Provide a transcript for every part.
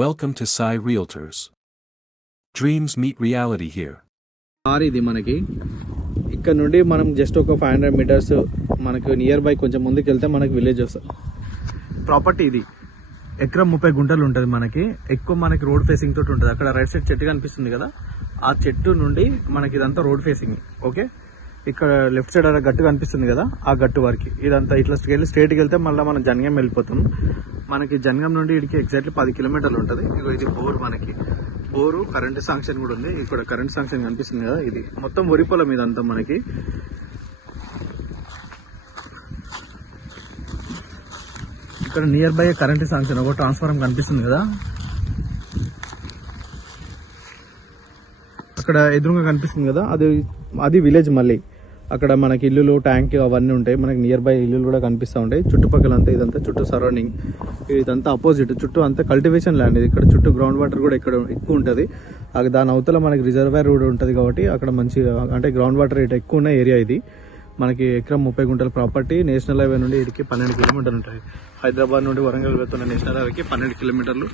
Welcome to Sai Realtors. Dreams meet reality here. ఇది మనకి ఇక్కడ నుండి మనం జస్ట్ ఒక 500 మీటర్స్ మనకు నియర్ బై కొంచెం ముందుకు వెళ్తే మనకి విలేజ్ వస్తుంది. ప్రాపర్టీ ఇది ఎకరం 30 గుంటలు ఉంటుంది. మనకి ఎక్కువ మనకి రోడ్ ఫేసింగ్ తోటి ఉంటుంది. అక్కడ రైట్ సైడ్ చెట్టు కనిపిస్తుంది కదా, ఆ చెట్టు నుండి మనకి ఇదంతా రోడ్ ఫేసింగ్. ఓకే, ఇక్కడ లెఫ్ట్ సైడ్ గట్టు కనిపిస్తుంది కదా, ఆ గట్టు వరకు ఇదంతా ఇట్లా స్ట్రేట్కి వెళ్తే మళ్ళీ మనం జనగాం వెళ్ళిపోతాం. మనకి జనగాం నుండి ఇక్కడికి ఎగ్జాక్ట్లీ 10 కిలోమీటర్లు ఉంటుంది. ఇది బోర్, మనకి బోరు కరెంట్ శాంక్షన్ కూడా ఉంది. ఇక్కడ కరెంట్ శాంక్షన్ కనిపిస్తుంది కదా, ఇది మొత్తం వరి పొలం ఇదంతా. మనకి ఇక్కడ నియర్ బై కరెంట్ శాంక్షన్ ఒక ట్రాన్స్ఫార్మర్ కనిపిస్తుంది కదా, అక్కడ ఎదురుగా కనిపిస్తుంది కదా, అది విలేజ్. మళ్ళీ అక్కడ మనకి ఇల్లులు, ట్యాంక్ అవన్నీ ఉంటాయి. మనకి నియర్ బై ఇల్లులు కూడా కనిపిస్తూ ఉంటాయి. చుట్టుపక్కల అంతా ఇదంతా చుట్టూ సరౌండింగ్ ఇదంతా అపోజిట్, చుట్టూ అంతా కల్టివేషన్ ల్యాండ్. ఇది ఇక్కడ చుట్టూ గ్రౌండ్ వాటర్ కూడా ఇక్కడ ఎక్కువ ఉంటుంది. దాని అవతల మనకి రిజర్వాయర్ కూడా ఉంటుంది కాబట్టి అక్కడ మంచి అంటే గ్రౌండ్ వాటర్ రేట్ ఎక్కువ ఉన్న ఏరియా ఇది. మనకి ఎకరం 30 గుంటల ప్రాపర్టీ. నేషనల్ హైవే నుండి ఇక్కడికి 12 కిలోమీటర్లు ఉంటుంది. హైదరాబాద్ నుండి వరంగల్ వెళ్తున్న నేషనల్ హైవేకి 12 కిలోమీటర్లు.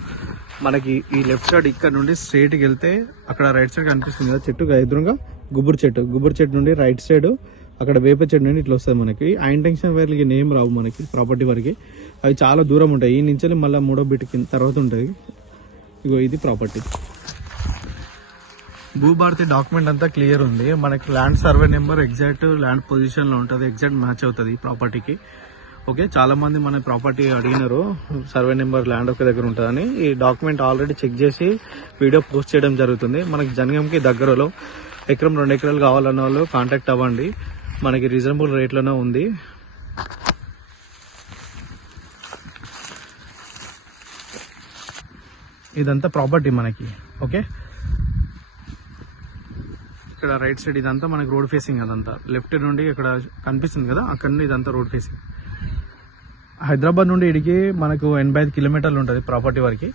మనకి ఈ లెఫ్ట్ సైడ్ ఇక్కడ నుండి స్ట్రైట్కి వెళ్తే అక్కడ రైట్ సైడ్ కనిపిస్తుంది కదా చెట్టు ఎదురుగా గుబ్బురు చెట్టు నుండి రైట్ సైడ్ అక్కడ వేప చెట్టు నుండి ఇట్లా వస్తుంది. మనకి ఆ ఇంటెన్షన్ వైర్లకి నేమ్ రావు మనకి ప్రాపర్టీ వరకు. అవి చాలా దూరం ఉంటాయి. ఈ నుంచి మళ్ళీ 3వ బిట్ తర్వాత ఉంటుంది. ఇది ప్రాపర్టీ. భూభారతి డాక్యుమెంట్ అంతా క్లియర్ ఉంది. మనకి land survey number exact land పొజిషన్లో ఉంటుంది. ఎగ్జాక్ట్ మ్యాచ్ అవుతుంది ఈ ప్రాపర్టీకి. ఓకే, చాలా మంది మన ప్రాపర్టీ అడిగినారు సర్వే నెంబర్ ల్యాండ్ ఒక దగ్గర ఉంటుందని. ఈ డాక్యుమెంట్ ఆల్రెడీ చెక్ చేసి వీడియో పోస్ట్ చేయడం జరుగుతుంది. మనకి జనగంకి దగ్గరలో ఎకరం 2 ఎకరాలు కావాలన్న వాళ్ళు కాంటాక్ట్ అవ్వండి. మనకి రీజనబుల్ రేట్లోనే ఉంది. ఇదంతా ప్రాపర్టీ మనకి. ఓకే, ఇక్కడ రైట్ సైడ్ ఇదంతా మనకి రోడ్ ఫేసింగ్. అదంతా లెఫ్ట్ నుండి ఇక్కడ కనిపిస్తుంది కదా, అక్కడ నుండి ఇదంతా రోడ్ ఫేసింగ్. హైదరాబాద్ నుండి ఇడికి మనకు 85 కిలోమీటర్లు ఉంటుంది ప్రాపర్టీ వరకు.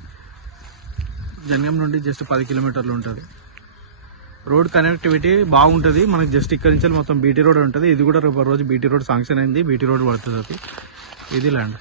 జనగాం నుండి జస్ట్ 10 కిలోమీటర్లు ఉంటుంది. రోడ్ కనెక్టివిటీ బాగుంటుంది మనకి. జస్ట్ ఇక్కడ నుంచి మొత్తం బీటీ రోడ్ ఉంటుంది. ఇది కూడా రేపు రోజు బీటీ రోడ్ శాంక్షన్ అయింది. బీటీ రోడ్ పడుతుంది. ఇది ల్యాండ్.